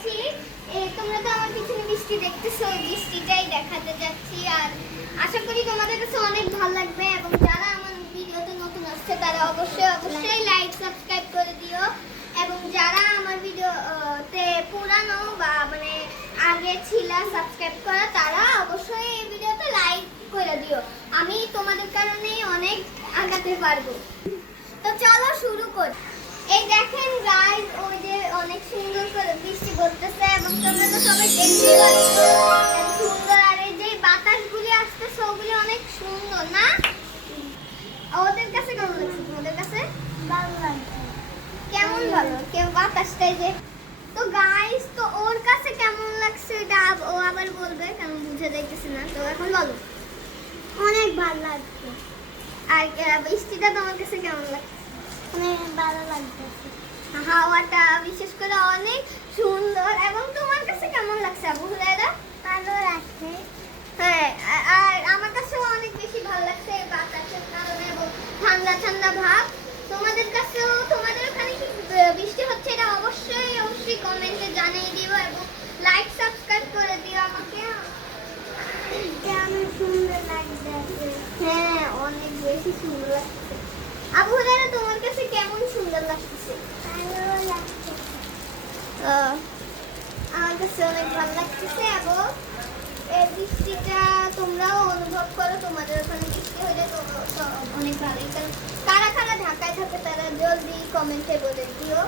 যাচ্ছি, তোমরা তো আমার পিছনে বৃষ্টি দেখতেছো, ওই বৃষ্টিটাই দেখাতে যাচ্ছি। আর আশা করি তোমাদের কাছে অনেক ভালো লাগবে। এবং যারা আমার ভিডিওতে নতুন আসছে তারা অবশ্যই লাইক সাবস্ক্রাইব করে দিও। এবং যারা আমার ভিডিওতে পুরানো বা মানে আগে ছিল সাবস্ক্রাইব করা, তারা অবশ্যই এই ভিডিওতে লাইক করে দিও। আমি তোমাদের কারণে অনেক আগাতে পারবো। তো চলো শুরু করি। এই দেখেন গাইস, ওই যে অনেক সুন্দর করে বৃষ্টি পড়তেছে এবং তোমরা তো সবাই দেখতেই পাচ্ছ এত সুন্দর। আর এই যে বাতাসগুলি আসতেছে ওগুলি অনেক সুন্দর না? ওদের কাছে কেমন লাগছে? তোমাদের কাছে ভালো লাগছে। কেমন ভালো? কেউ বাতাসটাই যে। তো গাইস, তো ওর কাছে কেমন লাগছে এটা ও আবার বলবে, কারণ বুঝে যাইতেছে না। তো এখন বলো। অনেক ভালো লাগছে। আর বৃষ্টিটা তোমার কাছে কেমন লাগছে? অনেক ভালো লাগছে। হাওয়াটা বিশেষ করে অনেক সুন্দর। এবং তোমার কাছে কেমন লাগছে আবু হুরায়রা? ভালো লাগছে। হ্যাঁ, আর আমার কাছেও অনেক বেশি ভালো লাগছে এই বাতাসের কারণে এবং ঠান্ডা ঠান্ডা ভাব। তোমাদের কাছেও, তোমাদের ওখানে কি বৃষ্টি হচ্ছে এটা অবশ্যই কমেন্টে জানিয়ে দিও এবং লাইক সাবস্ক্রাইব করে দিও আমাকে। কেমন সুন্দর লাগছে। হ্যাঁ, অনেক বেশি সুন্দর লাগছে। আবু হুরায়রা, তোমার কাছে কেমন সুন্দর লাগছে? ভালো লাগছে। আমার কাছে অনেক ভালো লাগতেছে। এবং এই বৃষ্টিটা তোমরাও অনুভব করো। তোমাদের ওখানে বৃষ্টি হলে তো অনেক ভালোই। কারণ কারা কারা ঢাকায় থাকে তারা জলদি কমেন্টে বলে দিও।